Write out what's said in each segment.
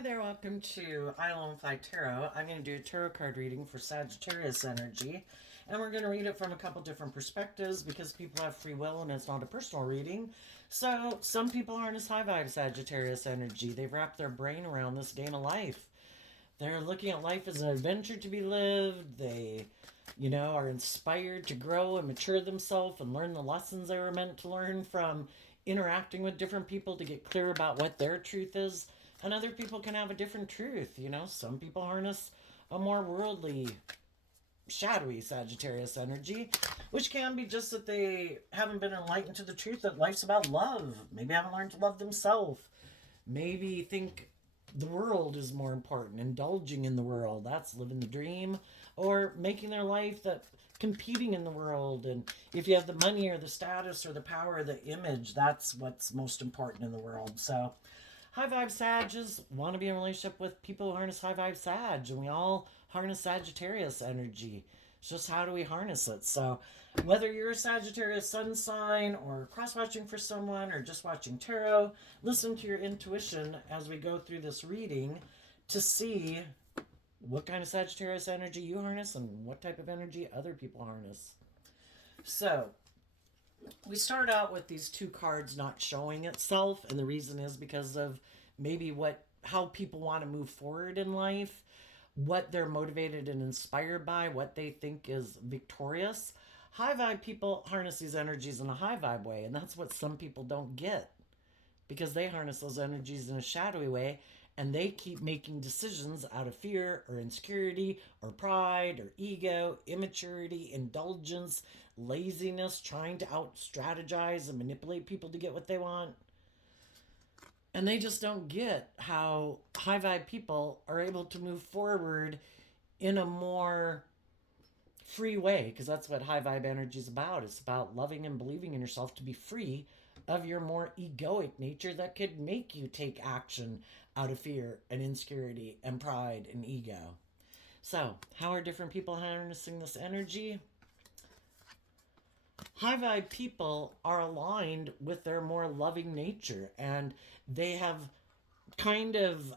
Hi there, welcome to Isle 5 Tarot. I'm going to do a tarot card reading for Sagittarius energy, and we're going to read it from a couple different perspectives because people have free will and it's not a personal reading. So, some people aren't as high vibe Sagittarius energy. They've wrapped their brain around this game of life. They're looking at life as an adventure to be lived. They, are inspired to grow and mature themselves and learn the lessons they were meant to learn from interacting with different people to get clear about what their truth is. And other people can have a different truth. Some people harness a more worldly, shadowy Sagittarius energy, which can be just that they haven't been enlightened to the truth that life's about love. Maybe haven't learned to love themselves. Maybe think the world is more important, indulging in the world, that's living the dream, or making their life that competing in the world. And if you have the money or the status or the power or the image, that's what's most important in the world. So high vibe Sages want to be in a relationship with people who harness high vibe Sag, and we all harness Sagittarius energy. It's just how do we harness it? So whether you're a Sagittarius sun sign or cross watching for someone or just watching tarot, listen to your intuition as we go through this reading to see what kind of Sagittarius energy you harness and what type of energy other people harness. So we start out with these two cards not showing itself, and the reason is because of maybe how people want to move forward in life, what they're motivated and inspired by, what they think is victorious. High vibe people harness these energies in a high vibe way, and that's what some people don't get because they harness those energies in a shadowy way, and they keep making decisions out of fear or insecurity or pride or ego, immaturity, indulgence, laziness, trying to out strategize and manipulate people to get what they want. And they just don't get how high vibe people are able to move forward in a more free way, because that's what high vibe energy is about. It's about loving and believing in yourself to be free of your more egoic nature that could make you take action out of fear and insecurity and pride and ego. So, how are different people harnessing this energy? High vibe people are aligned with their more loving nature, and they have kind of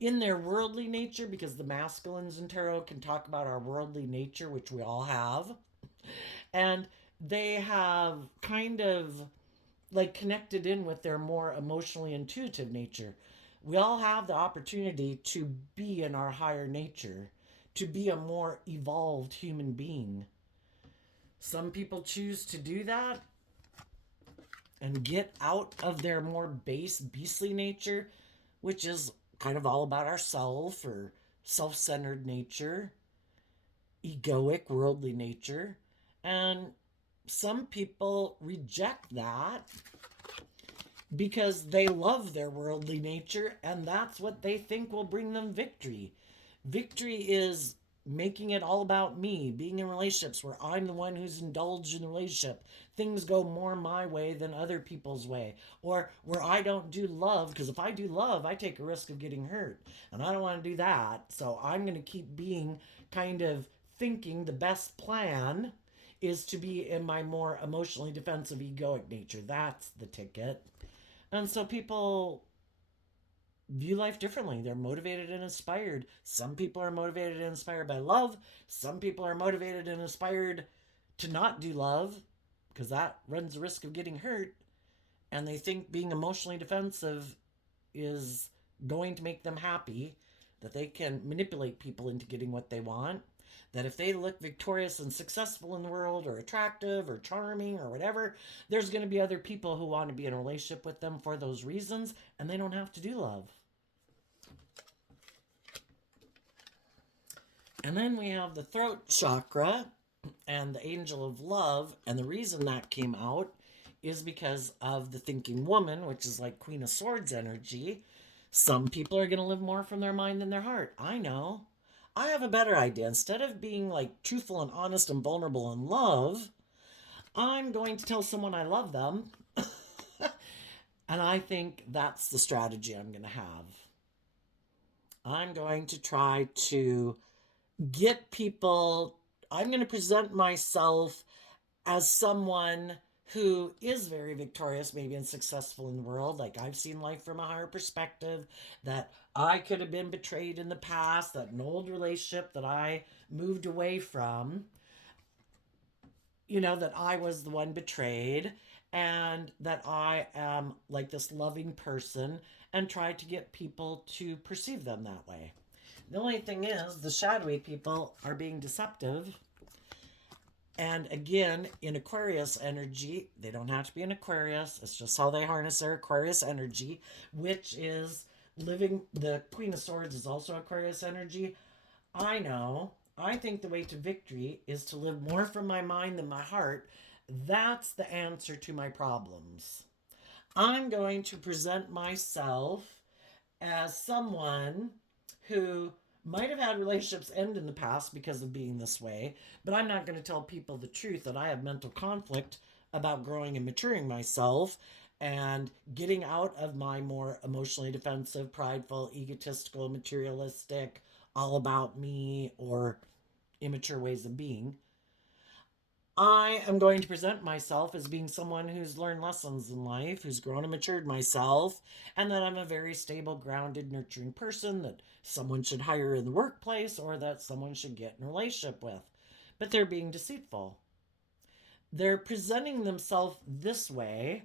in their worldly nature, because the masculines in tarot can talk about our worldly nature, which we all have, and they have kind of like connected in with their more emotionally intuitive nature. We all have the opportunity to be in our higher nature, to be a more evolved human being. Some people choose to do that and get out of their more base, beastly nature, which is kind of all about ourself or self centered nature, egoic, worldly nature. And some people reject that because they love their worldly nature and that's what they think will bring them victory. Victory is making it all about me, being in relationships where I'm the one who's indulged in the relationship. Things go more my way than other people's way. Or where I don't do love, because if I do love, I take a risk of getting hurt. And I don't want to do that. So I'm going to keep being kind of thinking the best plan is to be in my more emotionally defensive, egoic nature. That's the ticket. And so people view life differently. They're motivated and inspired. Some people are motivated and inspired by love. Some people are motivated and inspired to not do love because that runs the risk of getting hurt. And they think being emotionally defensive is going to make them happy, that they can manipulate people into getting what they want. That if they look victorious and successful in the world or attractive or charming or whatever, there's going to be other people who want to be in a relationship with them for those reasons, and they don't have to do love. And then we have the throat chakra and the angel of love, and the reason that came out is because of the thinking woman, which is like Queen of Swords energy. Some people are going to live more from their mind than their heart. I know. I have a better idea. Instead of being like truthful and honest and vulnerable in love, I'm going to tell someone I love them. And I think that's the strategy I'm going to have. I'm going to try to get people, I'm going to present myself as someone who is very victorious, maybe, and successful in the world. Like, I've seen life from a higher perspective, that I could have been betrayed in the past, that an old relationship that I moved away from, that I was the one betrayed, and that I am like this loving person and try to get people to perceive them that way. The only thing is, the shadowy people are being deceptive. And again, in Aquarius energy, they don't have to be an Aquarius. It's just how they harness their Aquarius energy, which is living. The Queen of Swords is also Aquarius energy. I know. I think the way to victory is to live more from my mind than my heart. That's the answer to my problems. I'm going to present myself as someone who might have had relationships end in the past because of being this way, but I'm not going to tell people the truth that I have mental conflict about growing and maturing myself and getting out of my more emotionally defensive, prideful, egotistical, materialistic, all about me, or immature ways of being. I am going to present myself as being someone who's learned lessons in life, who's grown and matured myself, and that I'm a very stable, grounded, nurturing person that someone should hire in the workplace or that someone should get in a relationship with. But they're being deceitful. They're presenting themselves this way.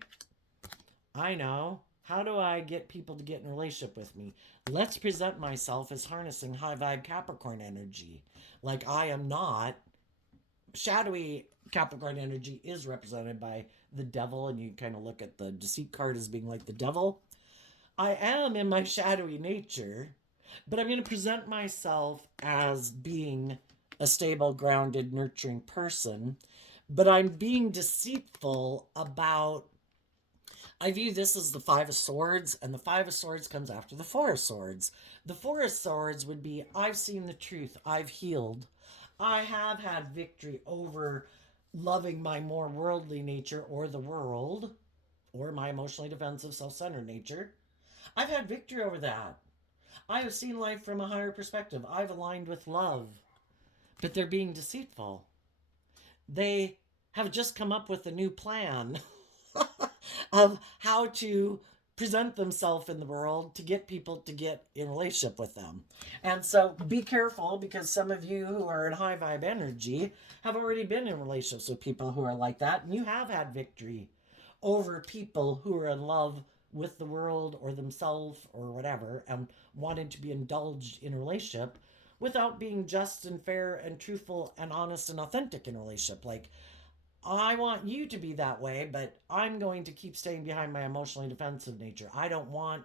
I know. How do I get people to get in a relationship with me? Let's present myself as harnessing high vibe Capricorn energy. Like, I am not. Shadowy Capricorn energy is represented by the devil, and you kind of look at the deceit card as being like the devil. I am in my shadowy nature, but I'm going to present myself as being a stable, grounded, nurturing person, but I'm being deceitful about. I view this as the Five of Swords, and the Five of Swords comes after the Four of Swords. The Four of Swords would be, I've seen the truth, I've healed, I have had victory over loving my more worldly nature or the world or my emotionally defensive, self centered nature. I've had victory over that. I have seen life from a higher perspective. I've aligned with love, but they're being deceitful. They have just come up with a new plan of how to present themselves in the world to get people to get in relationship with them. And so be careful, because some of you who are in high vibe energy have already been in relationships with people who are like that, and you have had victory over people who are in love with the world or themselves or whatever and wanted to be indulged in a relationship without being just and fair and truthful and honest and authentic in a relationship. Like, I want you to be that way, but I'm going to keep staying behind my emotionally defensive nature. I don't want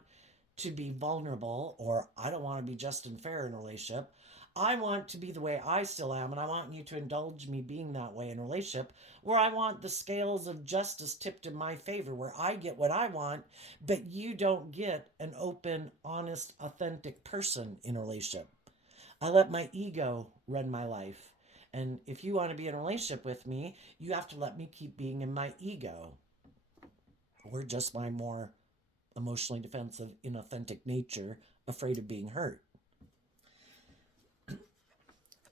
to be vulnerable, or I don't want to be just and fair in a relationship. I want to be the way I still am, and I want you to indulge me being that way in a relationship, where I want the scales of justice tipped in my favor, where I get what I want, but you don't get an open, honest, authentic person in a relationship. I let my ego run my life. And if you want to be in a relationship with me, you have to let me keep being in my ego, or just my more emotionally defensive, inauthentic nature, afraid of being hurt.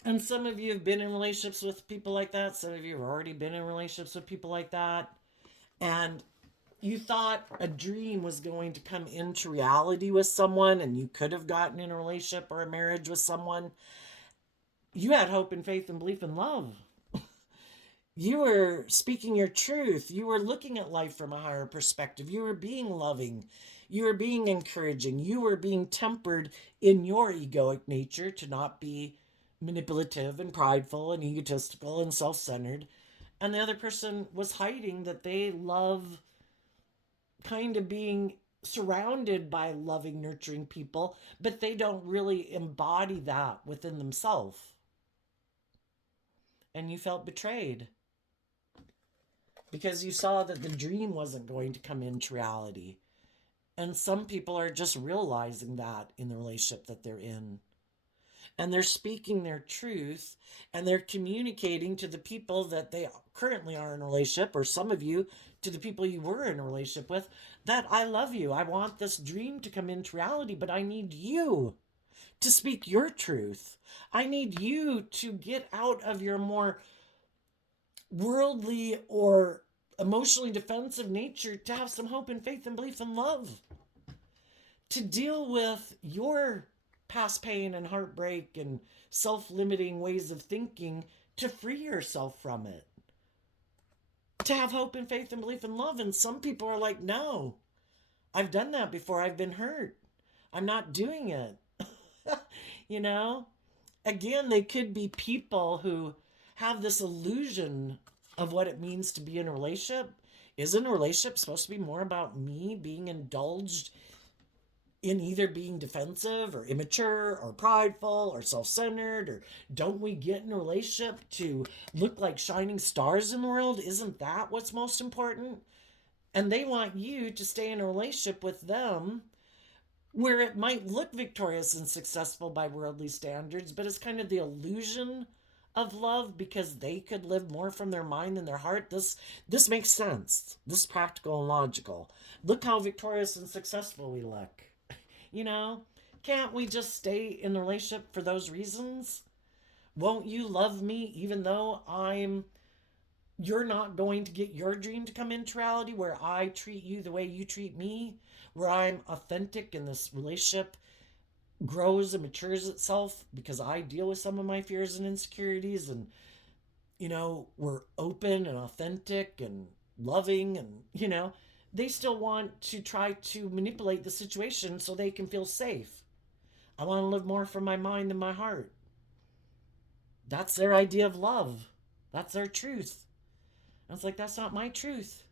And some of you have been in relationships with people like that. Some of you have already been in relationships with people like that. And you thought a dream was going to come into reality with someone, and you could have gotten in a relationship or a marriage with someone. You had hope and faith and belief and love. You were speaking your truth. You were looking at life from a higher perspective. You were being loving. You were being encouraging. You were being tempered in your egoic nature to not be manipulative and prideful and egotistical and self centered. And the other person was hiding that they love kind of being surrounded by loving, nurturing people, but they don't really embody that within themselves. And you felt betrayed because you saw that the dream wasn't going to come into reality. And some people are just realizing that in the relationship that they're in. And they're speaking their truth, and they're communicating to the people that they currently are in a relationship, or some of you to the people you were in a relationship with, that I love you. I want this dream to come into reality, but I need you to speak your truth. I need you to get out of your more worldly or emotionally defensive nature to have some hope and faith and belief and love, to deal with your past pain and heartbreak and self-limiting ways of thinking, to free yourself from it, to have hope and faith and belief and love. And some people are like, no, I've done that before. I've been hurt. I'm not doing it. You know, again, they could be people who have this illusion of what it means to be in a relationship. Isn't a relationship supposed to be more about me being indulged in either being defensive or immature or prideful or self-centered? Or don't we get in a relationship to look like shining stars in the world? Isn't that what's most important? And they want you to stay in a relationship with them where it might look victorious and successful by worldly standards, but it's kind of the illusion of love because they could live more from their mind than their heart. This makes sense. This is practical and logical. Look how victorious and successful we look. You know, can't we just stay in the relationship for those reasons? Won't you love me even though you're not going to get your dream to come into reality, where I treat you the way you treat me, where I'm authentic and this relationship grows and matures itself because I deal with some of my fears and insecurities, and, you know, we're open and authentic and loving, and, you know, they still want to try to manipulate the situation so they can feel safe. I want to live more from my mind than my heart. That's their idea of love. That's their truth. I was like, that's not my truth.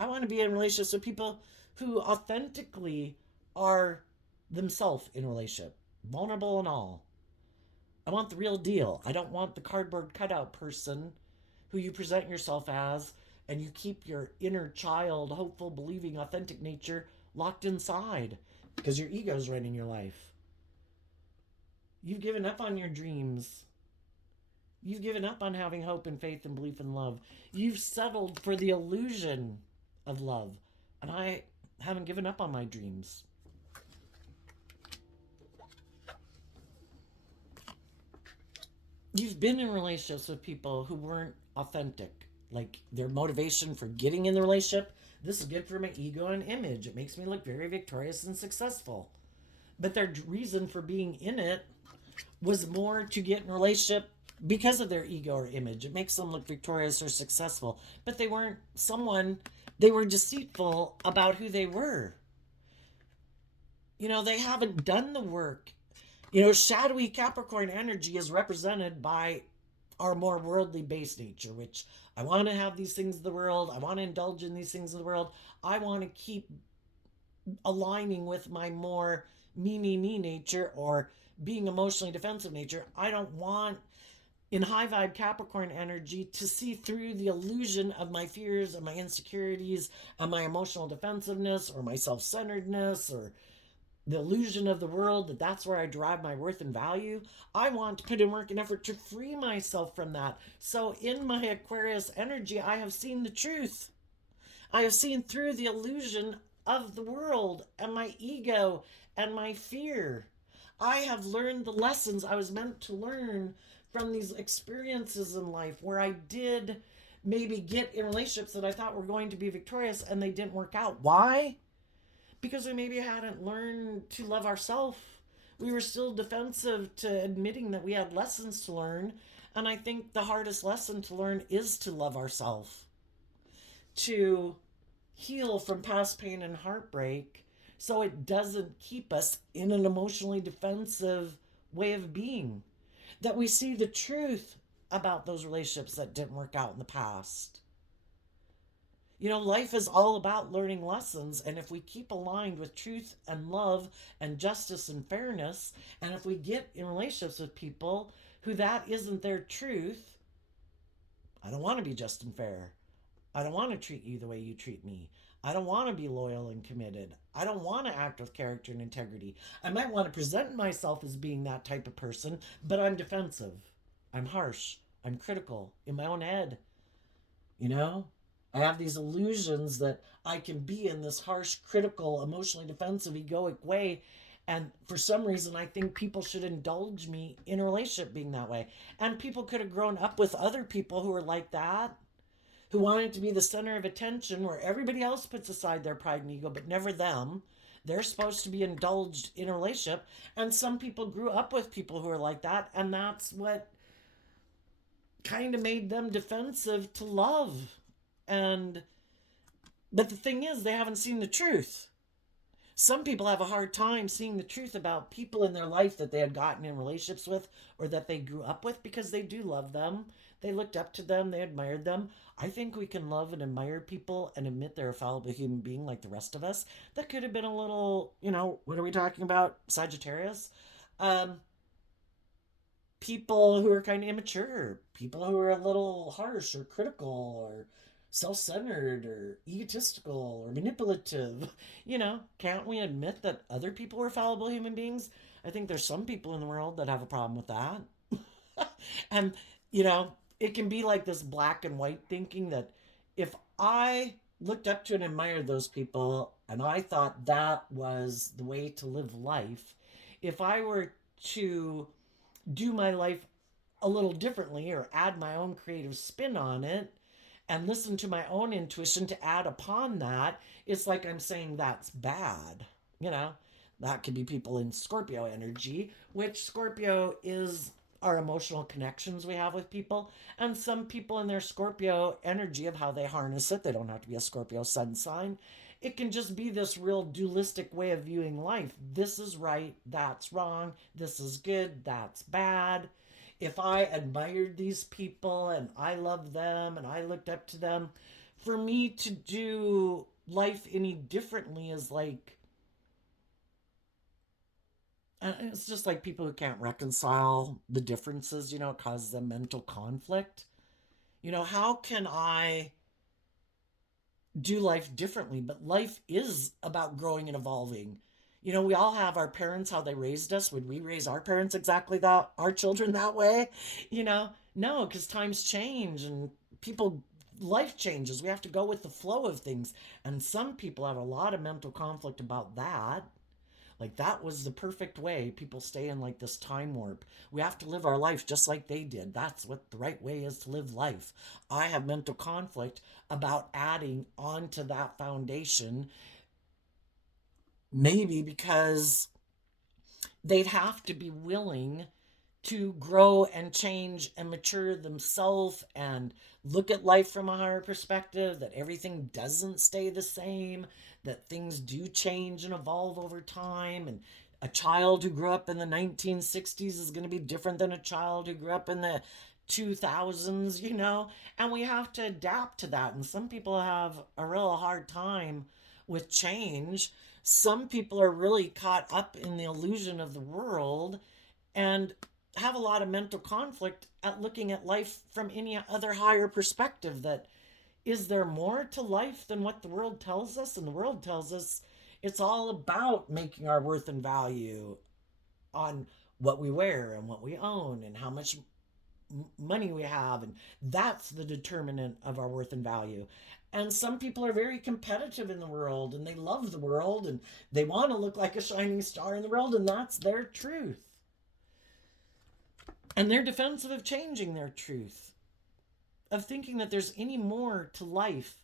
I want to be in relationships with people who authentically are themselves in a relationship, vulnerable and all. I want the real deal. I don't want the cardboard cutout person who you present yourself as, and you keep your inner child, hopeful, believing, authentic nature locked inside because your ego's running your life. You've given up on your dreams. You've given up on having hope and faith and belief in love. You've settled for the illusion of love. And I haven't given up on my dreams. You've been in relationships with people who weren't authentic. Like, their motivation for getting in the relationship, this is good for my ego and image. It makes me look very victorious and successful. But their reason for being in it was more to get in a relationship because of their ego or image. It makes them look victorious or successful. But they weren't they were deceitful about who they were. You know, they haven't done the work. You know, shadowy Capricorn energy is represented by our more worldly based nature, which I want to have these things of the world. I want to indulge in these things of the world. I want to keep aligning with my more me nature, or being emotionally defensive nature. I don't want, in high vibe Capricorn energy, to see through the illusion of my fears and my insecurities and my emotional defensiveness or my self-centeredness or the illusion of the world that's where I derive my worth and value. I want to put in work and effort to free myself from that. So in my Aquarius energy, I have seen the truth. I have seen through the illusion of the world and my ego and my fear. I have learned the lessons I was meant to learn from these experiences in life where I did maybe get in relationships that I thought were going to be victorious and they didn't work out. Why? Because we maybe hadn't learned to love ourselves. We were still defensive to admitting that we had lessons to learn. And I think the hardest lesson to learn is to love ourselves. To heal from past pain and heartbreak so it doesn't keep us in an emotionally defensive way of being. That we see the truth about those relationships that didn't work out in the past. You know, life is all about learning lessons, and if we keep aligned with truth and love and justice and fairness, and if we get in relationships with people who that isn't their truth, I don't want to be just and fair. I don't want to treat you the way you treat me. I don't want to be loyal and committed. I don't want to act with character and integrity. I might want to present myself as being that type of person, but I'm defensive. I'm harsh. I'm critical in my own head. You know? I have these illusions that I can be in this harsh, critical, emotionally defensive, egoic way. And for some reason, I think people should indulge me in a relationship being that way. And people could have grown up with other people who are like that, who wanted to be the center of attention, where everybody else puts aside their pride and ego, but never them. They're supposed to be indulged in a relationship. And some people grew up with people who are like that. And that's what kind of made them defensive to love. And, but the thing is, they haven't seen the truth. Some people have a hard time seeing the truth about people in their life that they had gotten in relationships with or that they grew up with, because they do love them. They looked up to them, they admired them. I think we can love and admire people and admit they're a fallible human being like the rest of us. That could have been a little, what are we talking about? Sagittarius? Um, People who are kind of immature, people who are a little harsh or critical or self-centered or egotistical or manipulative. Can't we admit that other people are fallible human beings? I think there's some people in the world that have a problem with that. And it can be like this black and white thinking that if I looked up to and admired those people and I thought that was the way to live life, if I were to do my life a little differently or add my own creative spin on it and listen to my own intuition to add upon that, it's like I'm saying that's bad. You know, that could be people in Scorpio energy, which Scorpio is our emotional connections we have with people. And some people in their Scorpio energy of how they harness it, they don't have to be a Scorpio sun sign. It can just be this real dualistic way of viewing life. This is right, that's wrong, this is good, that's bad. If I admired these people and I loved them and I looked up to them, for me to do life any differently is like, it's just like people who can't reconcile the differences, it causes them mental conflict. How can I do life differently? But life is about growing and evolving. We all have our parents, how they raised us. Would we raise our parents exactly that, our children that way? No, because times change and people, life changes. We have to go with the flow of things. And some people have a lot of mental conflict about that. Like that was the perfect way. People stay in like this time warp. We have to live our life just like they did. That's what the right way is to live life. I have mental conflict about adding onto that foundation, maybe because they'd have to be willing to grow and change and mature themselves and look at life from a higher perspective, that everything doesn't stay the same, that things do change and evolve over time. And a child who grew up in the 1960s is going to be different than a child who grew up in the 2000s, and we have to adapt to that. And some people have a real hard time with change. Some people are really caught up in the illusion of the world and have a lot of mental conflict at looking at life from any other higher perspective. That is there more to life than what the world tells us? And the world tells us it's all about making our worth and value on what we wear and what we own and how much money we have, and that's the determinant of our worth and value. And some people are very competitive in the world and they love the world and they want to look like a shining star in the world, and that's their truth. And they're defensive of changing their truth, of thinking that there's any more to life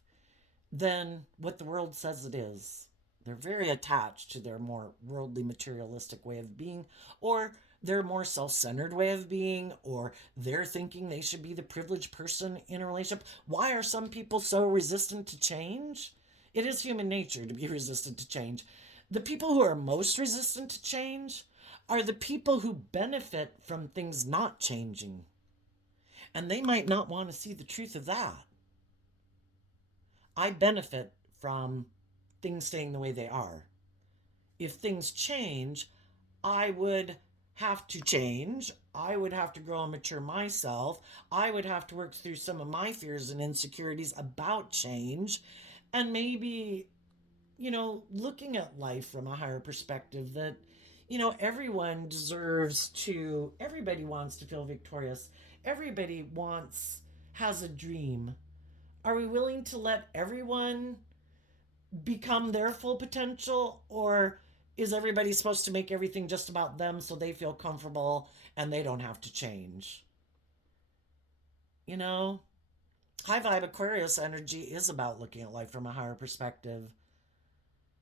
than what the world says it is. They're very attached to their more worldly, materialistic way of being, or their more self-centered way of being, or they're thinking they should be the privileged person in a relationship. Why are some people so resistant to change? It is human nature to be resistant to change. The people who are most resistant to change are the people who benefit from things not changing. And they might not want to see the truth of that. I benefit from things staying the way they are. If things change, I would have to change. I would have to grow and mature myself. I would have to work through some of my fears and insecurities about change. And maybe, looking at life from a higher perspective, that, everyone deserves to, everybody wants to feel victorious. Everybody has a dream. Are we willing to let everyone become their full potential, or is everybody supposed to make everything just about them so they feel comfortable and they don't have to change? You know, High vibe Aquarius energy is about looking at life from a higher perspective,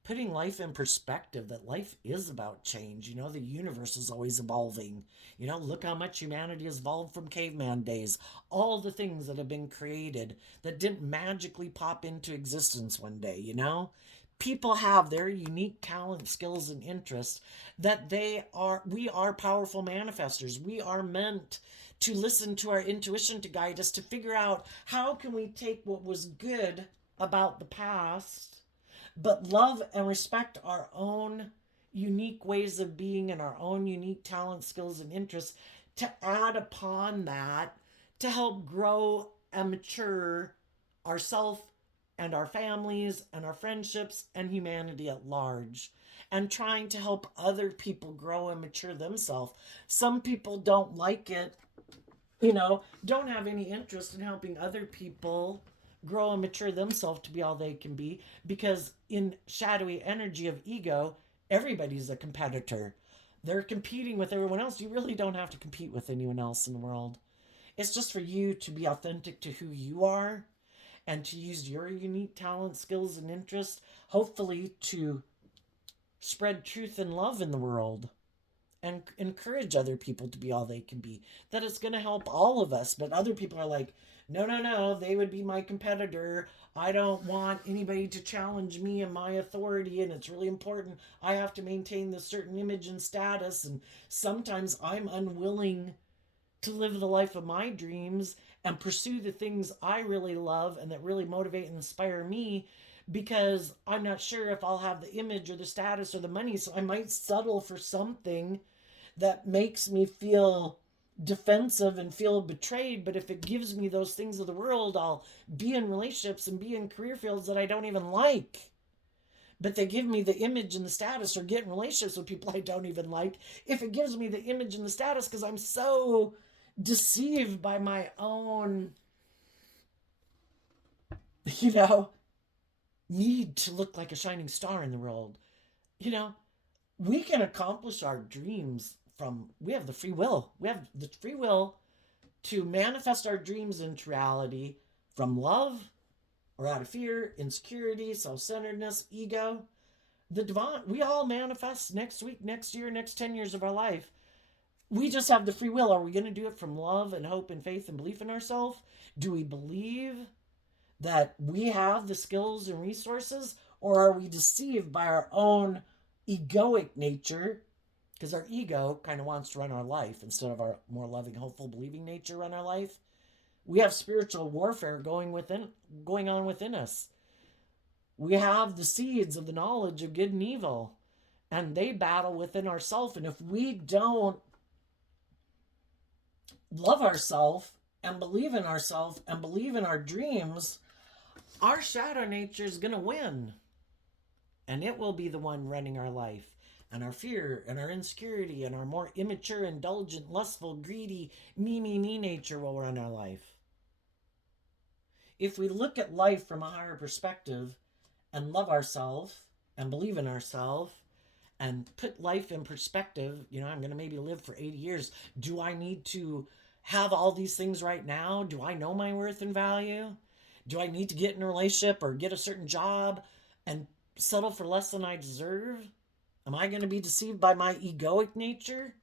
putting life in perspective, that life is about change. You know, the universe is always evolving. You know, look how much humanity has evolved from caveman days. All the things that have been created that didn't magically pop into existence one day, you know? People have their unique talent, skills, and interests that we are powerful manifestors. We are meant to listen to our intuition to guide us to figure out how can we take what was good about the past but love and respect our own unique ways of being and our own unique talents, skills, and interests to add upon that to help grow and mature ourselves and our families and our friendships and humanity at large. And trying to help other people grow and mature themselves. Some people don't like it, you know, don't have any interest in helping other people grow and mature themselves to be all they can be, because in shadowy energy of ego, everybody's a competitor. They're competing with everyone else. You really don't have to compete with anyone else in the world. It's just for you to be authentic to who you are and to use your unique talents, skills, and interests, hopefully to spread truth and love in the world and encourage other people to be all they can be. That it's going to help all of us. But other people are like, no, no, no, they would be my competitor. I don't want anybody to challenge me and my authority. And it's really important. I have to maintain this certain image and status. And sometimes I'm unwilling to live the life of my dreams and pursue the things I really love and that really motivate and inspire me, because I'm not sure if I'll have the image or the status or the money. So I might settle for something that makes me feel defensive and feel betrayed. But if it gives me those things of the world, I'll be in relationships and be in career fields that I don't even like. But they give me the image and the status, or get in relationships with people I don't even like. If it gives me the image and the status, because I'm so deceived by my own, you know, need to look like a shining star in the world. You know, we can accomplish our dreams we have the free will. We have the free will to manifest our dreams into reality from love or out of fear, insecurity, self-centeredness, ego. The divine, we all manifest next week, next year, next 10 years of our life. We just have the free will. Are we going to do it from love and hope and faith and belief in ourselves? Do we believe that we have the skills and resources, or are we deceived by our own egoic nature, because our ego kind of wants to run our life instead of our more loving, hopeful, believing nature run our life? We have spiritual warfare going on within us. We have the seeds of the knowledge of good and evil, and they battle within ourselves. And if we don't love ourselves and believe in ourselves and believe in our dreams, our shadow nature is going to win. And it will be the one running our life. And our fear and our insecurity and our more immature, indulgent, lustful, greedy, me nature will run our life. If we look at life from a higher perspective and love ourselves and believe in ourselves and put life in perspective, you know, I'm going to maybe live for 80 years. Do I need to have all these things right now? Do I know my worth and value? Do I need to get in a relationship or get a certain job and settle for less than I deserve? Am I going to be deceived by my egoic nature?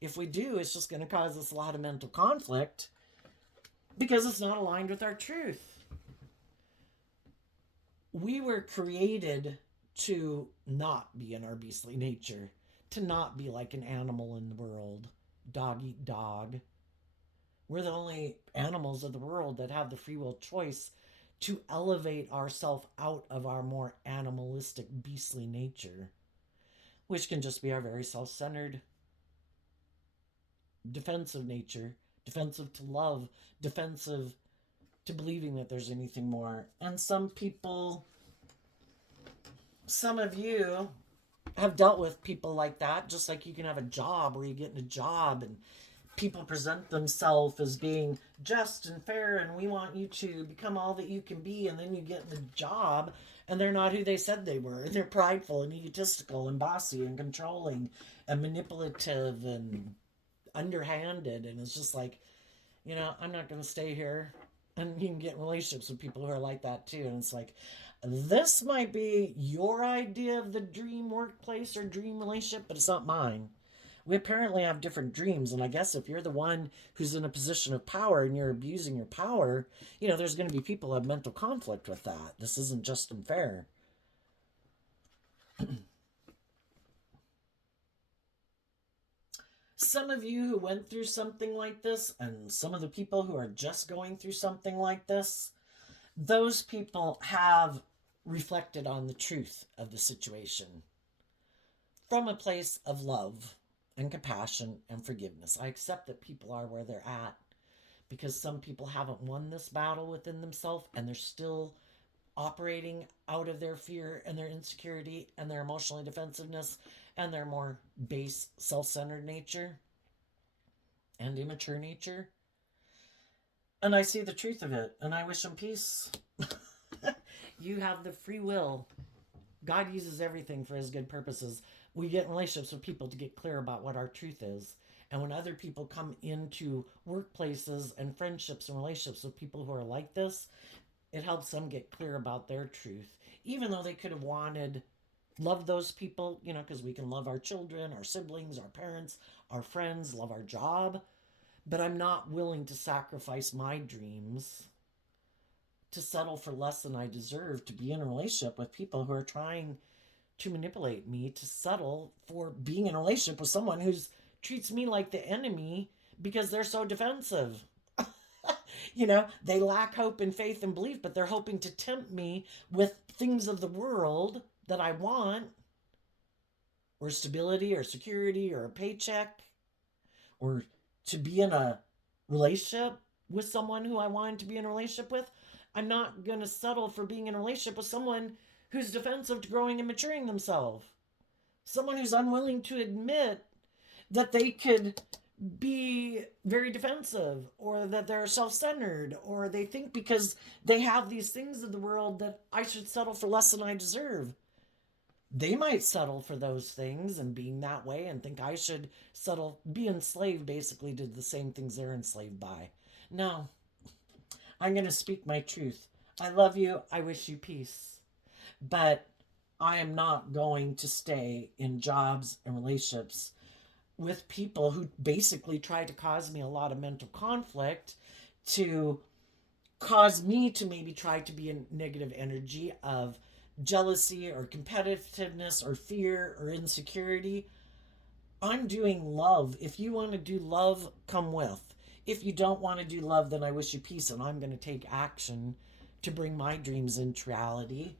If we do, it's just going to cause us a lot of mental conflict because it's not aligned with our truth. We were created to not be in our beastly nature, to not be like an animal in the world, dog eat dog. We're the only animals of the world that have the free will choice to elevate ourselves out of our more animalistic, beastly nature, which can just be our very self-centered, defensive nature, defensive to love, defensive to believing that there's anything more. And some people, some of you have dealt with people like that, just like you can have a job where you get in a job and people present themselves as being just and fair and we want you to become all that you can be, and then you get in the job and they're not who they said they were, and they're prideful and egotistical and bossy and controlling and manipulative and underhanded, and it's just like, you know, I'm not going to stay here. And you can get in relationships with people who are like that too. And it's like, this might be your idea of the dream workplace or dream relationship, but it's not mine. We apparently have different dreams. And I guess if you're the one who's in a position of power and you're abusing your power, there's going to be people who have mental conflict with that. This isn't just unfair. Some of you who went through something like this, and some of the people who are just going through something like this, those people have reflected on the truth of the situation from a place of love and compassion and forgiveness. I accept that people are where they're at because some people haven't won this battle within themselves and they're still operating out of their fear and their insecurity and their emotional defensiveness and their more base self-centered nature and immature nature. And I see the truth of it and I wish them peace. You have the free will. God uses everything for his good purposes. We get in relationships with people to get clear about what our truth is. And when other people come into workplaces and friendships and relationships with people who are like this, it helps them get clear about their truth. Even though they could have loved those people, because we can love our children, our siblings, our parents, our friends, love our job. But I'm not willing to sacrifice my dreams to settle for less than I deserve, to be in a relationship with people who are trying to manipulate me, to settle for being in a relationship with someone who treats me like the enemy because they're so defensive. They lack hope and faith and belief, but they're hoping to tempt me with things of the world that I want, or stability or security or a paycheck, or to be in a relationship with someone who I wanted to be in a relationship with. I'm not going to settle for being in a relationship with someone who's defensive to growing and maturing themselves. Someone who's unwilling to admit that they could be very defensive, or that they're self-centered, or they think because they have these things in the world that I should settle for less than I deserve. They might settle for those things and being that way and think I should be enslaved basically to the same things they're enslaved by. No, I'm going to speak my truth. I love you. I wish you peace. But I am not going to stay in jobs and relationships with people who basically try to cause me a lot of mental conflict, to cause me to maybe try to be in negative energy of jealousy or competitiveness or fear or insecurity. I'm doing love. If you want to do love, come with. If you don't want to do love, then I wish you peace, and I'm going to take action to bring my dreams into reality.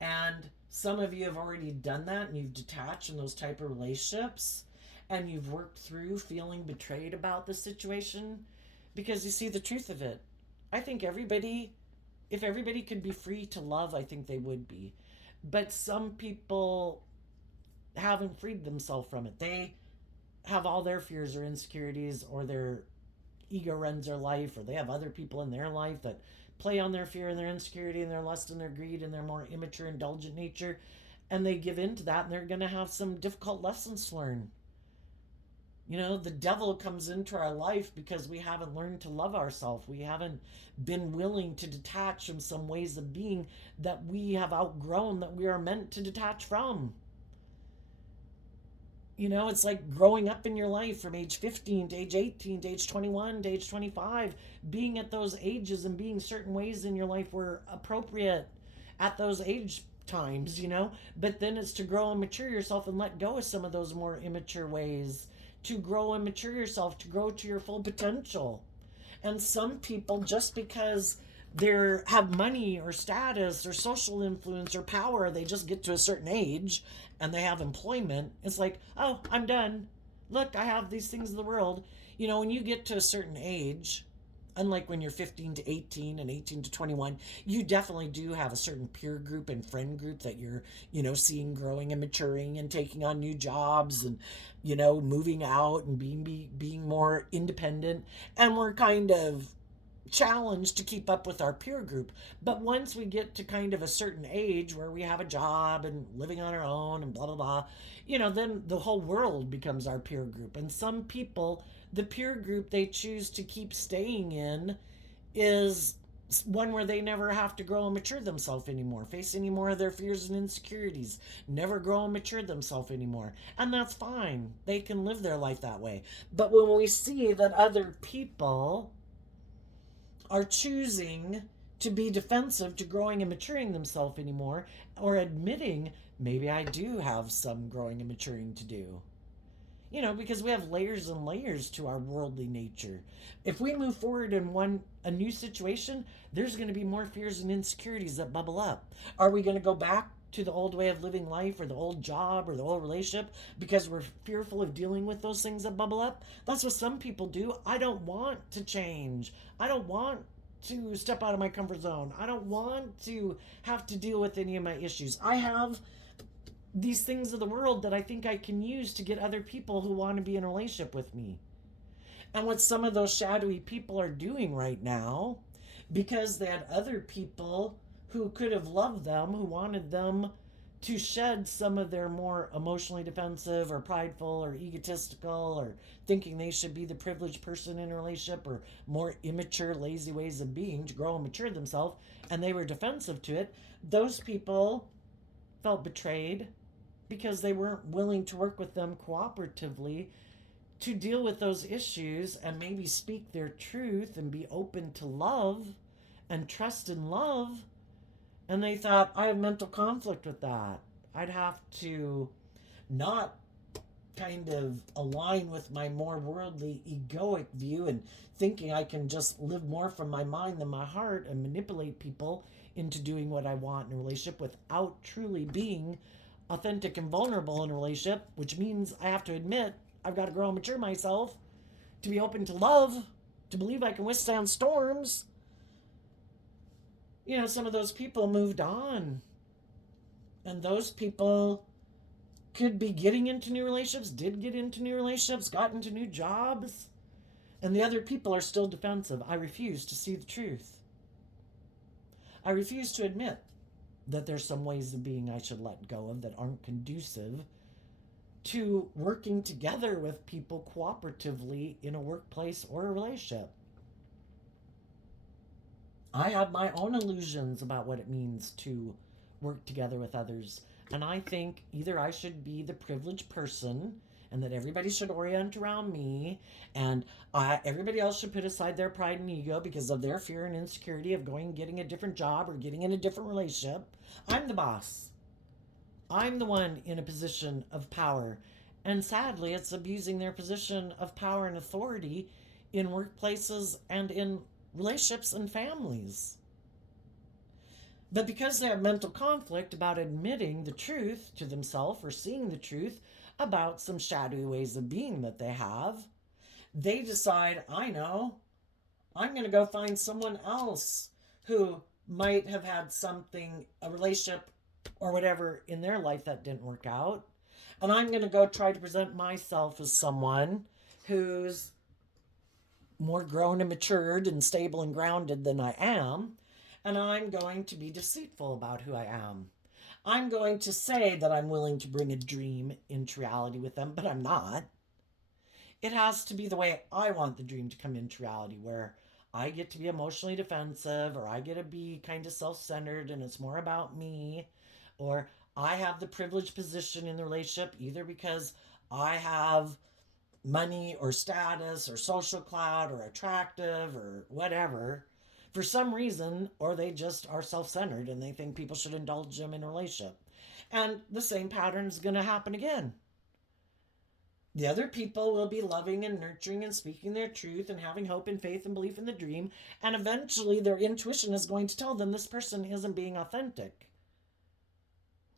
And some of you have already done that, and you've detached in those type of relationships, and you've worked through feeling betrayed about the situation because you see the truth of it. I think if everybody could be free to love, I think they would be. But some people haven't freed themselves from it. They have all their fears or insecurities, or their ego runs their life, or they have other people in their life that play on their fear and their insecurity and their lust and their greed and their more immature, indulgent nature. And they give in to that, and they're going to have some difficult lessons to learn. The devil comes into our life because we haven't learned to love ourselves. We haven't been willing to detach from some ways of being that we have outgrown, that we are meant to detach from. It's like growing up in your life from age 15 to age 18 to age 21 to age 25, being at those ages and being certain ways in your life were appropriate at those age times, but then it's to grow and mature yourself and let go of some of those more immature ways, to grow and mature yourself, to grow to your full potential. And some people, just because they have money or status or social influence or power, they just get to a certain age and they have employment. It's like, oh, I'm done. Look, I have these things in the world. When you get to a certain age, unlike when you're 15 to 18 and 18 to 21, you definitely do have a certain peer group and friend group that you're, seeing growing and maturing and taking on new jobs and, moving out and being more independent. And we're kind of challenged to keep up with our peer group. But once we get to kind of a certain age where we have a job and living on our own and blah, blah, blah, then the whole world becomes our peer group. And some people, the peer group they choose to keep staying in is one where they never have to grow and mature themselves anymore, face any more of their fears and insecurities, never grow and mature themselves anymore. And that's fine. They can live their life that way. But when we see that other people are choosing to be defensive to growing and maturing themselves anymore, or admitting maybe I do have some growing and maturing to do. You know, because we have layers and layers to our worldly nature. If we move forward in a new situation, there's going to be more fears and insecurities that bubble up. Are we going to go back to the old way of living life, or the old job, or the old relationship, because we're fearful of dealing with those things that bubble up? That's what some people do. I don't want to change. I don't want to step out of my comfort zone. I don't want to have to deal with any of my issues. I have these things of the world that I think I can use to get other people who want to be in a relationship with me. And what some of those shadowy people are doing right now, because they had other people who could have loved them, who wanted them to shed some of their more emotionally defensive or prideful or egotistical or thinking they should be the privileged person in a relationship, or more immature, lazy ways of being to grow and mature themselves, and they were defensive to it. Those people felt betrayed because they weren't willing to work with them cooperatively to deal with those issues and maybe speak their truth and be open to love and trust in love. And they thought, I have mental conflict with that. I'd have to not kind of align with my more worldly, egoic view and thinking I can just live more from my mind than my heart and manipulate people into doing what I want in a relationship without truly being authentic and vulnerable in a relationship, which means I have to admit I've got to grow and mature myself to be open to love, to believe I can withstand storms. You know, some of those people moved on. And those people could be getting into new relationships, did get into new relationships, got into new jobs. And the other people are still defensive. I refuse to see the truth. I refuse to admit that there's some ways of being I should let go of that aren't conducive to working together with people cooperatively in a workplace or a relationship. I have my own illusions about what it means to work together with others. And I think either I should be the privileged person and that everybody should orient around me, and everybody else should put aside their pride and ego because of their fear and insecurity of going and getting a different job or getting in a different relationship. I'm the boss. I'm the one in a position of power. And sadly, it's abusing their position of power and authority in workplaces and in relationships and families. But because they have mental conflict about admitting the truth to themselves or seeing the truth about some shadowy ways of being that they have, they decide, I know, I'm going to go find someone else who might have had something, a relationship or whatever in their life that didn't work out. And I'm going to go try to present myself as someone who's more grown and matured and stable and grounded than I am. And I'm going to be deceitful about who I am. I'm going to say that I'm willing to bring a dream into reality with them, but I'm not. It has to be the way I want the dream to come into reality, where I get to be emotionally defensive, or I get to be kind of self-centered and it's more about me, or I have the privileged position in the relationship either because I have money or status or social clout or attractive or whatever for some reason, or they just are self-centered and they think people should indulge them in a relationship. And the same pattern is going to happen again. The other people will be loving and nurturing and speaking their truth and having hope and faith and belief in the dream. And eventually their intuition is going to tell them this person isn't being authentic.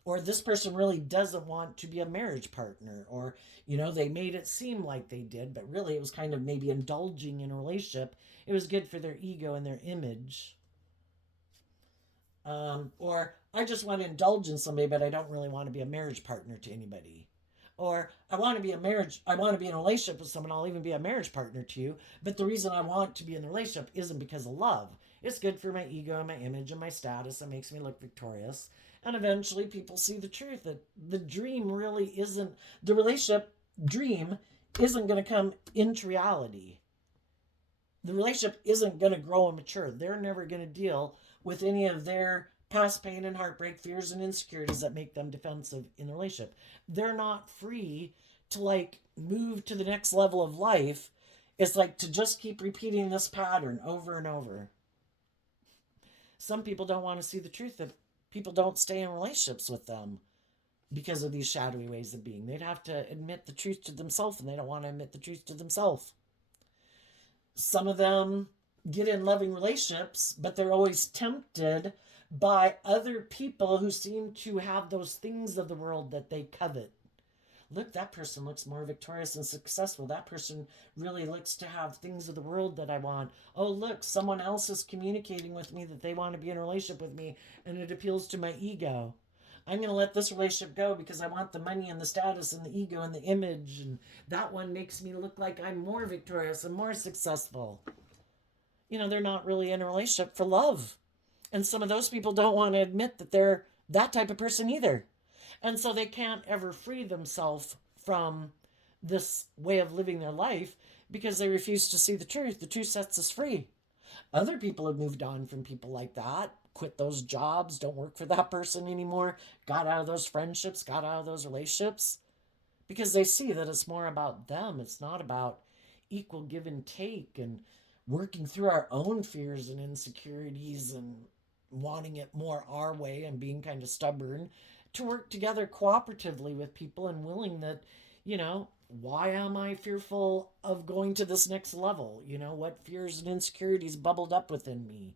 Or this person really doesn't want to be a marriage partner. Or, you know, they made it seem like they did, but really it was kind of maybe indulging in a relationship. It was good for their ego and their image. Or I just want to indulge in somebody, but I don't really want to be a marriage partner to anybody. Or I want to be in a relationship with someone, I'll even be a marriage partner to you. But the reason I want to be in the relationship isn't because of love. It's good for my ego and my image and my status. It makes me look victorious. And eventually people see the truth that the dream really isn't, the relationship dream isn't going to come into reality. the relationship isn't going to grow and mature. They're never going to deal with any of their past pain and heartbreak, fears and insecurities that make them defensive in the relationship. They're not free to like move to the next level of life. It's like to just keep repeating this pattern over and over. Some people don't want to see the truth that people don't stay in relationships with them because of these shadowy ways of being. They'd have to admit the truth to themselves, and they don't want to admit the truth to themselves. Some of them get in loving relationships, but they're always tempted by other people who seem to have those things of the world that they covet. Look, that person looks more victorious and successful. That person really looks to have things of the world that I want. Oh, look, someone else is communicating with me that they want to be in a relationship with me, and it appeals to my ego. I'm going to let this relationship go because I want the money and the status and the ego and the image. And that one makes me look like I'm more victorious and more successful. They're not really in a relationship for love. And some of those people don't want to admit that they're that type of person either. And so they can't ever free themselves from this way of living their life because they refuse to see the truth. The truth sets us free. Other people have moved on from people like that, quit those jobs, don't work for that person anymore, got out of those friendships, got out of those relationships, because they see that it's more about them. It's not about equal give and take and working through our own fears and insecurities and wanting it more our way and being kind of stubborn, to work together cooperatively with people and willing that, why am I fearful of going to this next level? What fears and insecurities bubbled up within me?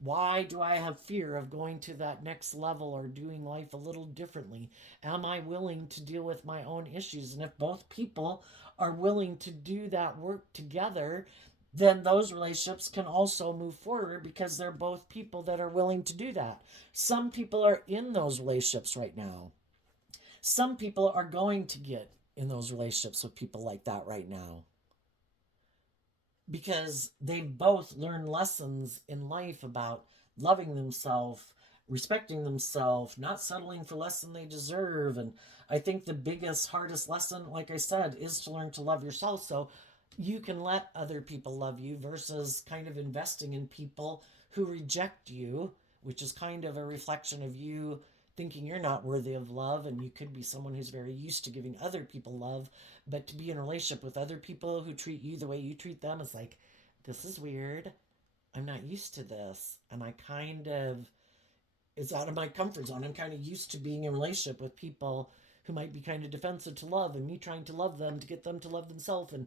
Why do I have fear of going to that next level or doing life a little differently? Am I willing to deal with my own issues? And if both people are willing to do that work together, then those relationships can also move forward because they're both people that are willing to do that. Some people are in those relationships right now. Some people are going to get in those relationships with people like that right now because they've both learned lessons in life about loving themselves, respecting themselves, not settling for less than they deserve. And I think the biggest, hardest lesson, like I said, is to learn to love yourself so you can let other people love you versus kind of investing in people who reject you, which is kind of a reflection of you thinking you're not worthy of love. And you could be someone who's very used to giving other people love, but to be in a relationship with other people who treat you the way you treat them is like, this is weird. I'm not used to this. And it's out of my comfort zone. I'm kind of used to being in a relationship with people who might be kind of defensive to love and me trying to love them to get them to love themselves. And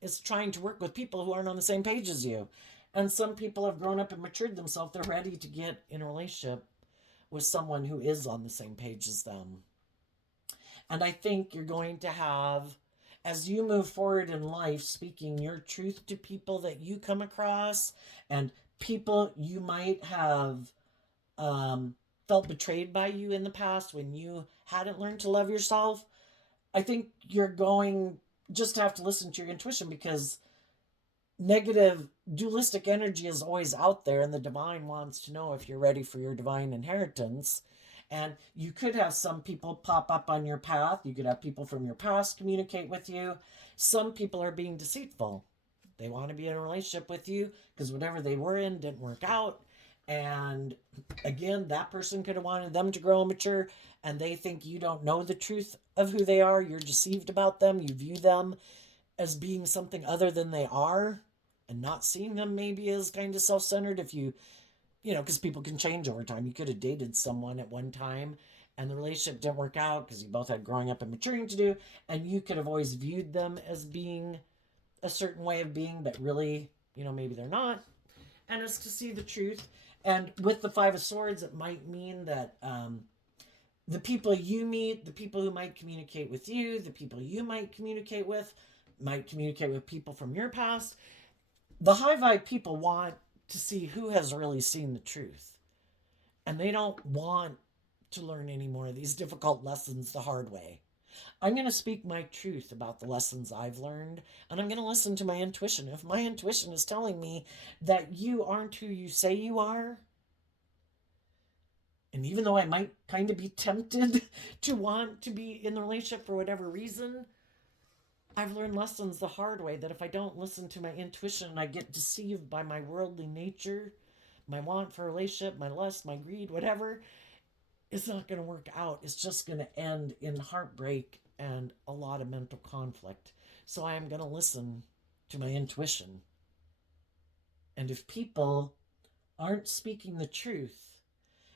it's trying to work with people who aren't on the same page as you. And some people have grown up and matured themselves. They're ready to get in a relationship with someone who is on the same page as them. And I think you're going to have, as you move forward in life, speaking your truth to people that you come across and people you might have felt betrayed by you in the past when you hadn't learned to love yourself. I think you're going just to have to listen to your intuition because negative dualistic energy is always out there and the divine wants to know if you're ready for your divine inheritance. And you could have some people pop up on your path. You could have people from your past communicate with you. Some people are being deceitful. They want to be in a relationship with you because whatever they were in didn't work out. And again, that person could have wanted them to grow and mature, and they think you don't know the truth of who they are. You're deceived about them. You view them as being something other than they are, and not seeing them maybe as kind of self-centered. If because people can change over time. You could have dated someone at one time and the relationship didn't work out because you both had growing up and maturing to do, and you could have always viewed them as being a certain way of being, but really, maybe they're not. And it's to see the truth. And with the Five of Swords, it might mean that the people you meet, the people who might communicate with you, the people you might communicate with people from your past. The high vibe people want to see who has really seen the truth. And they don't want to learn any more of these difficult lessons the hard way. I'm going to speak my truth about the lessons I've learned, and I'm going to listen to my intuition. If my intuition is telling me that you aren't who you say you are, and even though I might kind of be tempted to want to be in the relationship for whatever reason, I've learned lessons the hard way that if I don't listen to my intuition and I get deceived by my worldly nature, my want for a relationship, my lust, my greed, whatever, it's not going to work out. It's just going to end in heartbreak and a lot of mental conflict. So I am going to listen to my intuition. And if people aren't speaking the truth,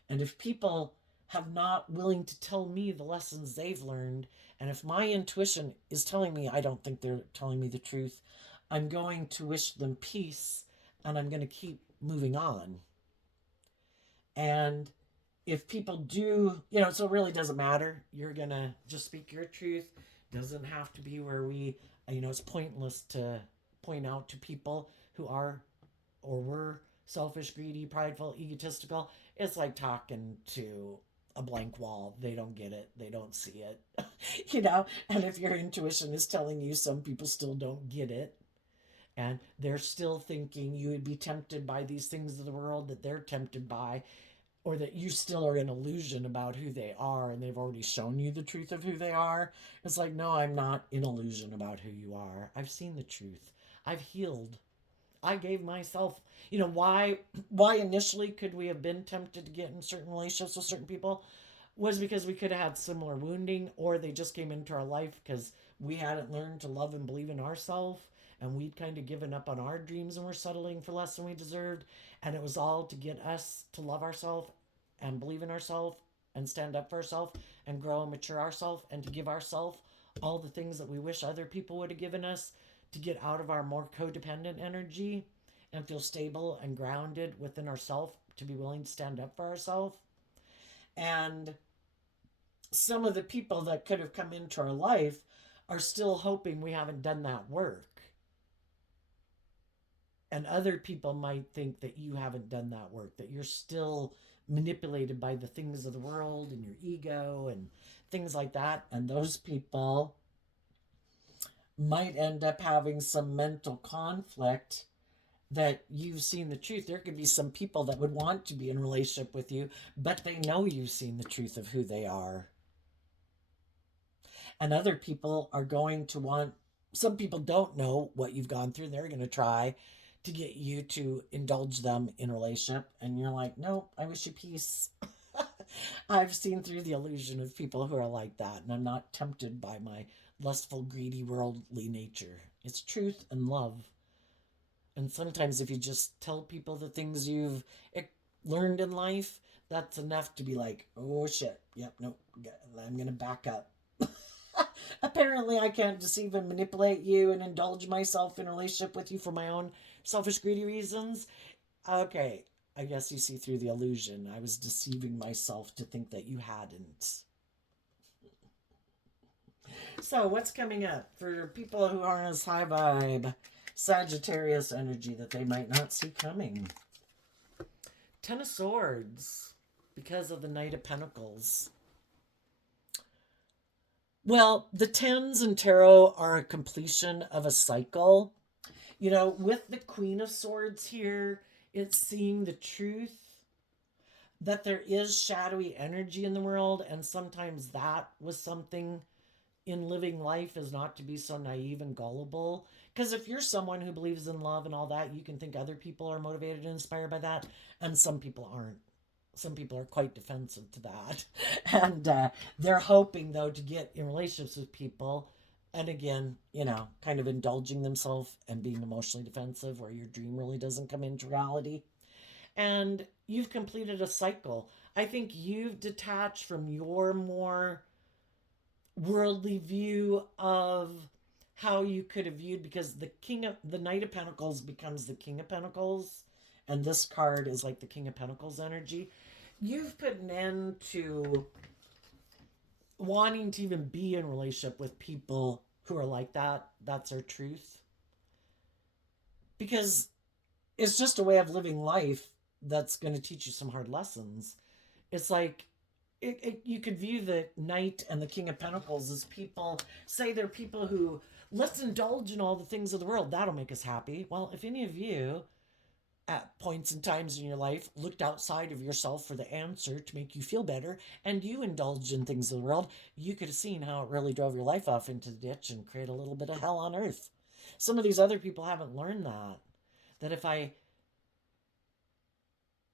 and if people have not willing to tell me the lessons they've learned, and if my intuition is telling me I don't think they're telling me the truth, I'm going to wish them peace and I'm going to keep moving on. And if people do, so it really doesn't matter. You're going to just speak your truth. Doesn't have to be where it's pointless to point out to people who are or were selfish, greedy, prideful, egotistical. It's like talking to a blank wall. They don't get it. They don't see it. And if your intuition is telling you some people still don't get it, and they're still thinking you would be tempted by these things of the world that they're tempted by, or that you still are in illusion about who they are and they've already shown you the truth of who they are. It's like, no, I'm not in illusion about who you are. I've seen the truth. I've healed. I gave myself, why initially could we have been tempted to get in certain relationships with certain people was because we could have had similar wounding, or they just came into our life because we hadn't learned to love and believe in ourselves, and we'd kind of given up on our dreams and we're settling for less than we deserved. And it was all to get us to love ourselves and believe in ourselves and stand up for ourselves and grow and mature ourselves and to give ourselves all the things that we wish other people would have given us, to get out of our more codependent energy and feel stable and grounded within ourselves, to be willing to stand up for ourselves. And some of the people that could have come into our life are still hoping we haven't done that work. And other people might think that you haven't done that work, that you're still manipulated by the things of the world and your ego and things like that. And those people might end up having some mental conflict that you've seen the truth. There could be some people that would want to be in a relationship with you, but they know you've seen the truth of who they are. And other people are going to want, some people don't know what you've gone through. They're going to try to get you to indulge them in a relationship. And you're like, no, I wish you peace. I've seen through the illusion of people who are like that. And I'm not tempted by my lustful, greedy, worldly nature. It's truth and love. And sometimes if you just tell people the things you've learned in life, that's enough to be like, oh shit, yep, nope, I'm going to back up. Apparently I can't deceive and manipulate you and indulge myself in a relationship with you for my own selfish, greedy reasons. Okay, I guess you see through the illusion. I was deceiving myself to think that you hadn't. So what's coming up for people who aren't as high vibe? Sagittarius energy that they might not see coming. Ten of Swords, because of the Knight of Pentacles. Well, the tens in tarot are a completion of a cycle. With the Queen of Swords here, it's seeing the truth that there is shadowy energy in the world, and sometimes that was something in living life, is not to be so naive and gullible. Because if you're someone who believes in love and all that, you can think other people are motivated and inspired by that, and some people aren't. Some people are quite defensive to that. And they're hoping, though, to get in relationships with people. And again, kind of indulging themselves and being emotionally defensive, where your dream really doesn't come into reality. And you've completed a cycle. I think you've detached from your more worldly view of how you could have viewed, because the Knight of Pentacles becomes the King of Pentacles, and this card is like the King of Pentacles energy. You've put an end to wanting to even be in a relationship with people who are like that. That's their truth. Because it's just a way of living life that's going to teach you some hard lessons. It's like, you could view the Knight and the King of Pentacles as people, say they're people who, let's indulge in all the things of the world. That'll make us happy. Well, if any of you at points and times in your life looked outside of yourself for the answer to make you feel better, and you indulged in things of the world, you could have seen how it really drove your life off into the ditch and create a little bit of hell on earth. Some of these other people haven't learned that if I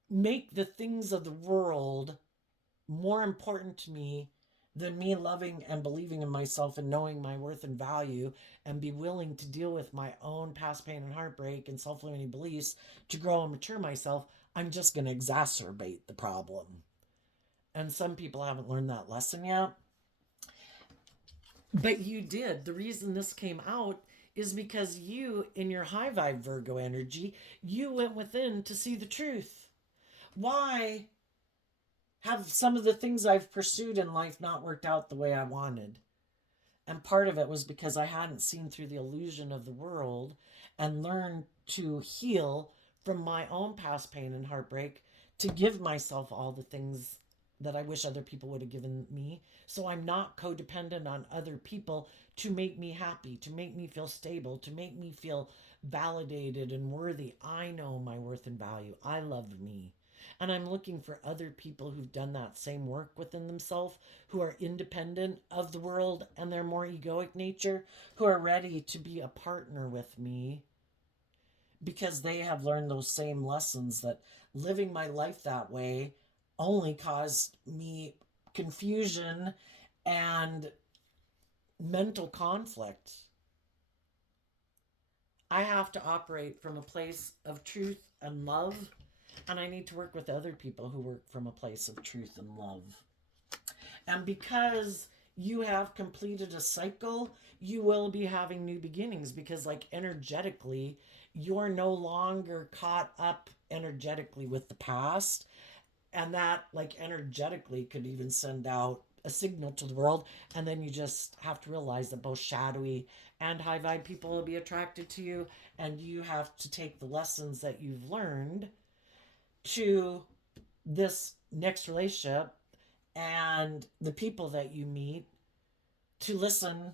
make the things of the world more important to me than me loving and believing in myself and knowing my worth and value, and be willing to deal with my own past pain and heartbreak and self-limiting beliefs to grow and mature myself, I'm just going to exacerbate the problem. And some people haven't learned that lesson yet. But you did. The reason this came out is because you, in your high vibe Virgo energy, you went within to see the truth. Why have some of the things I've pursued in life not worked out the way I wanted? And part of it was because I hadn't seen through the illusion of the world and learned to heal from my own past pain and heartbreak to give myself all the things that I wish other people would have given me. So I'm not codependent on other people to make me happy, to make me feel stable, to make me feel validated and worthy. I know my worth and value. I love me. And I'm looking for other people who've done that same work within themselves, who are independent of the world and their more egoic nature, who are ready to be a partner with me because they have learned those same lessons, that living my life that way only caused me confusion and mental conflict. I have to operate from a place of truth and love, and I need to work with other people who work from a place of truth and love. And because you have completed a cycle, you will be having new beginnings, because, like, energetically, you're no longer caught up energetically with the past. And that, like, energetically could even send out a signal to the world. And then you just have to realize that both shadowy and high vibe people will be attracted to you. And you have to take the lessons that you've learned to this next relationship and the people that you meet to listen.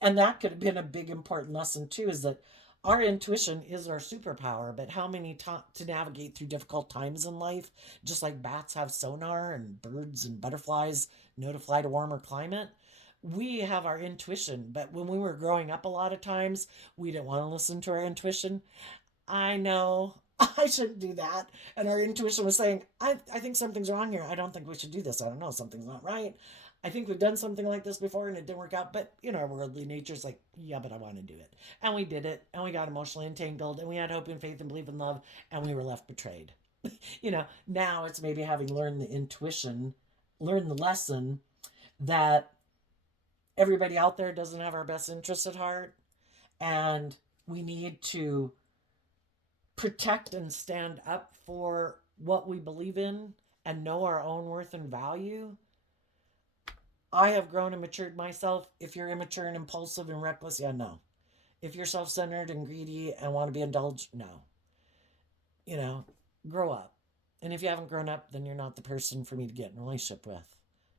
And that could have been a big important lesson too, is that our intuition is our superpower, but how many to navigate through difficult times in life, just like bats have sonar and birds and butterflies know to fly to warmer climate. We have our intuition, but when we were growing up, a lot of times we didn't want to listen to our intuition. I know I shouldn't do that. And our intuition was saying, I think something's wrong here. I don't think we should do this. I don't know. Something's not right. I think we've done something like this before and it didn't work out. But, our worldly nature's like, yeah, but I want to do it. And we did it. And we got emotionally entangled. And we had hope and faith and belief in love. And we were left betrayed. Now it's maybe having learned the intuition, learned the lesson that everybody out there doesn't have our best interests at heart. And we need to protect and stand up for what we believe in and know our own worth and value. I have grown and matured myself. If you're immature and impulsive and reckless, yeah, no. If you're self-centered and greedy and want to be indulged, no. Grow up. And if you haven't grown up, then you're not the person for me to get in a relationship with.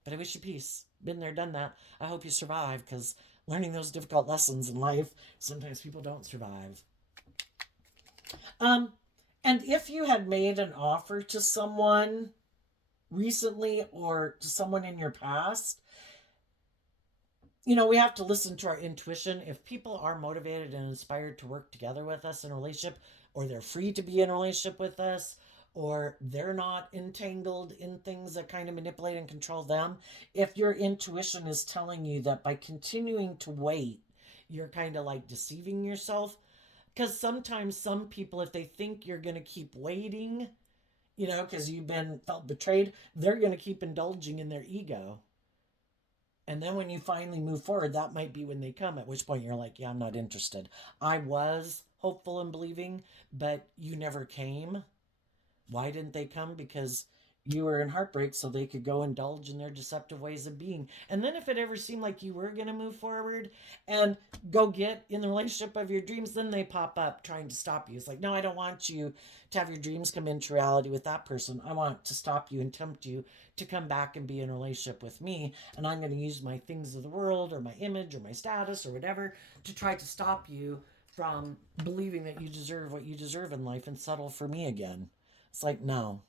But I wish you peace. Been there, done that. I hope you survive, because learning those difficult lessons in life, sometimes people don't survive. And if you had made an offer to someone recently or to someone in your past, we have to listen to our intuition. If people are motivated and inspired to work together with us in a relationship, or they're free to be in a relationship with us, or they're not entangled in things that kind of manipulate and control them, if your intuition is telling you that by continuing to wait, you're kind of like deceiving yourself. Because sometimes some people, if they think you're going to keep waiting, because you've felt betrayed, they're going to keep indulging in their ego. And then when you finally move forward, that might be when they come, at which point you're like, yeah, I'm not interested. I was hopeful and believing, but you never came. Why didn't they come? Because you were in heartbreak, so they could go indulge in their deceptive ways of being. And then if it ever seemed like you were going to move forward and go get in the relationship of your dreams, then they pop up trying to stop you. It's like, no, I don't want you to have your dreams come into reality with that person. I want to stop you and tempt you to come back and be in a relationship with me. And I'm going to use my things of the world or my image or my status or whatever to try to stop you from believing that you deserve what you deserve in life and settle for me again. It's like, no.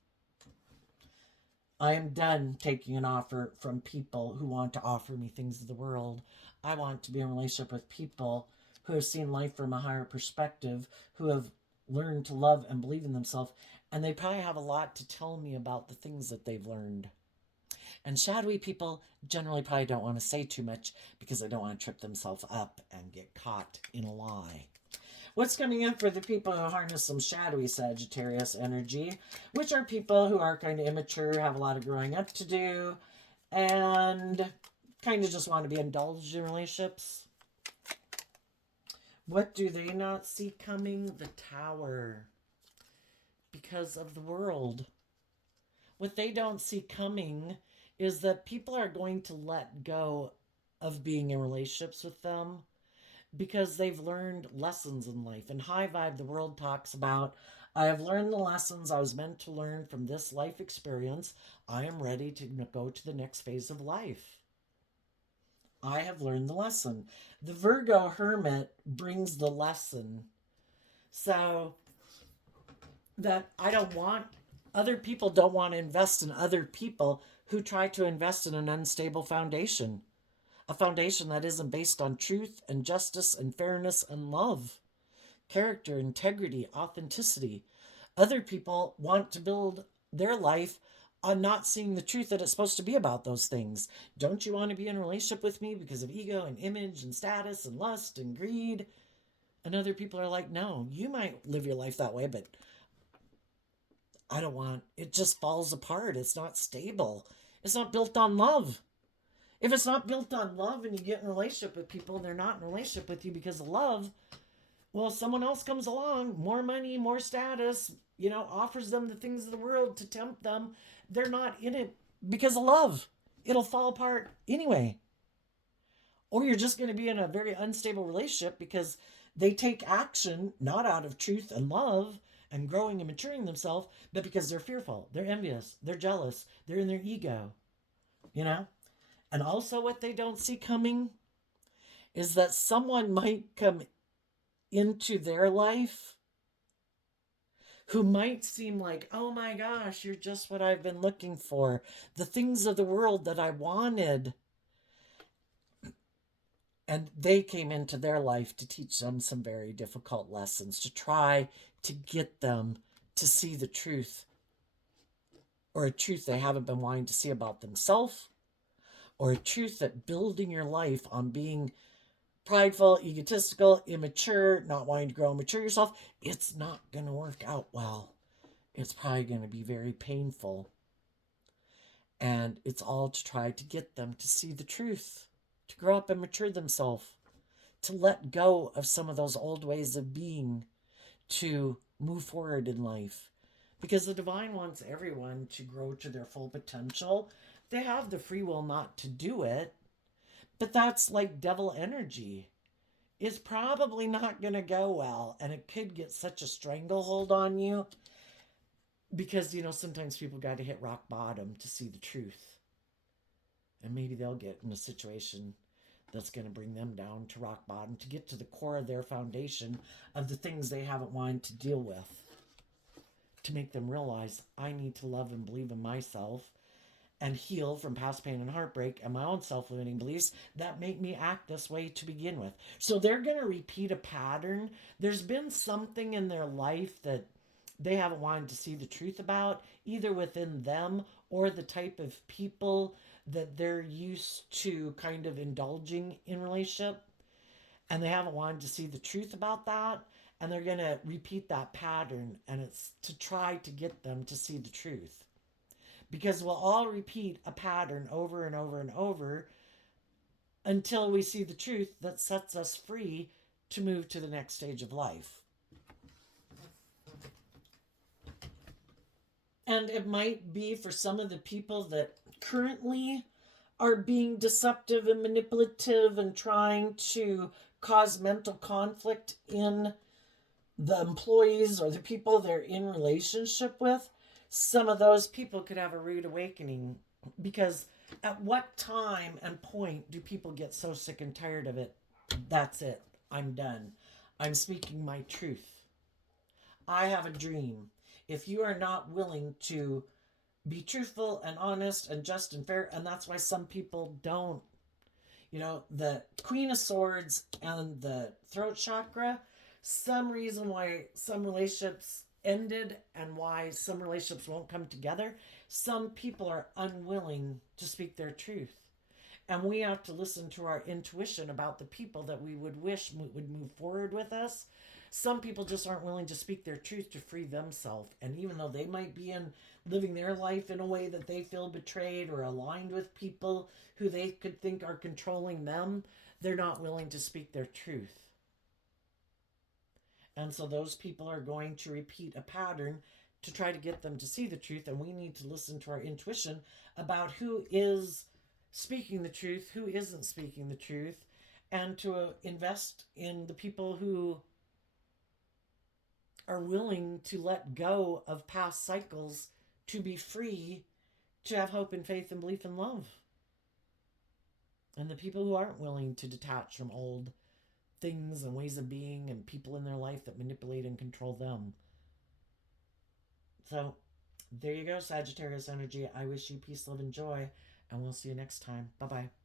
I am done taking an offer from people who want to offer me things of the world. I want to be in a relationship with people who have seen life from a higher perspective, who have learned to love and believe in themselves, and they probably have a lot to tell me about the things that they've learned. And shadowy people generally probably don't want to say too much because they don't want to trip themselves up and get caught in a lie. What's coming up for the people who harness some shadowy Sagittarius energy, which are people who are kind of immature, have a lot of growing up to do, and kind of just want to be indulged in relationships? What do they not see coming? The Tower. Because of the world. What they don't see coming is that people are going to let go of being in relationships with them because they've learned lessons in life. And High Vibe, the world talks about, I have learned the lessons I was meant to learn from this life experience. I am ready to go to the next phase of life. I have learned the lesson. The Virgo Hermit brings the lesson. So that other people don't want to invest in other people who try to invest in an unstable foundation. A foundation that isn't based on truth and justice and fairness and love, character, integrity, authenticity. Other people want to build their life on not seeing the truth that it's supposed to be about those things. Don't you want to be in a relationship with me because of ego and image and status and lust and greed? And other people are like, no, you might live your life that way, but I don't want, it just falls apart. It's not stable. It's not built on love. If it's not built on love and you get in a relationship with people and they're not in a relationship with you because of love, well, someone else comes along, more money, more status, offers them the things of the world to tempt them. They're not in it because of love. It'll fall apart anyway. Or you're just going to be in a very unstable relationship because they take action not out of truth and love and growing and maturing themselves, but because they're fearful, they're envious, they're jealous, they're in their ego, And also what they don't see coming is that someone might come into their life who might seem like, oh my gosh, you're just what I've been looking for. The things of the world that I wanted. And they came into their life to teach them some very difficult lessons, to try to get them to see the truth, or a truth they haven't been wanting to see about themselves, or a truth that building your life on being prideful, egotistical, immature, not wanting to grow and mature yourself, it's not going to work out well. It's probably going to be very painful. And it's all to try to get them to see the truth, to grow up and mature themselves, to let go of some of those old ways of being, to move forward in life. Because the divine wants everyone to grow to their full potential. They have the free will not to do it, but that's like devil energy. It's probably not going to go well, and it could get such a stranglehold on you because, sometimes people got to hit rock bottom to see the truth. And maybe they'll get in a situation that's going to bring them down to rock bottom to get to the core of their foundation of the things they haven't wanted to deal with, to make them realize I need to love and believe in myself and heal from past pain and heartbreak and my own self-limiting beliefs that make me act this way to begin with. So they're going to repeat a pattern. There's been something in their life that they haven't wanted to see the truth about, either within them or the type of people that they're used to kind of indulging in relationship. And they haven't wanted to see the truth about that. And they're going to repeat that pattern. And it's to try to get them to see the truth. Because we'll all repeat a pattern over and over and over until we see the truth that sets us free to move to the next stage of life. And it might be for some of the people that currently are being deceptive and manipulative and trying to cause mental conflict in the employees or the people they're in relationship with. Some of those people could have a rude awakening, because at what time and point do people get so sick and tired of it? That's it. I'm done. I'm speaking my truth. I have a dream. If you are not willing to be truthful and honest and just and fair, and that's why some people don't. You know, the Queen of Swords and the throat chakra, some reason why some relationships ended and why some relationships won't come together, some people are unwilling to speak their truth. And we have to listen to our intuition about the people that we would wish would move forward with us. Some people just aren't willing to speak their truth to free themselves. And even though they might be in living their life in a way that they feel betrayed or aligned with people who they could think are controlling them, they're not willing to speak their truth. And so those people are going to repeat a pattern to try to get them to see the truth. And we need to listen to our intuition about who is speaking the truth, who isn't speaking the truth, and to invest in the people who are willing to let go of past cycles to be free, to have hope and faith and belief and love. And the people who aren't willing to detach from old things and ways of being and people in their life that manipulate and control them. So there you go, Sagittarius energy. I wish you peace, love, and joy, and we'll see you next time. Bye bye.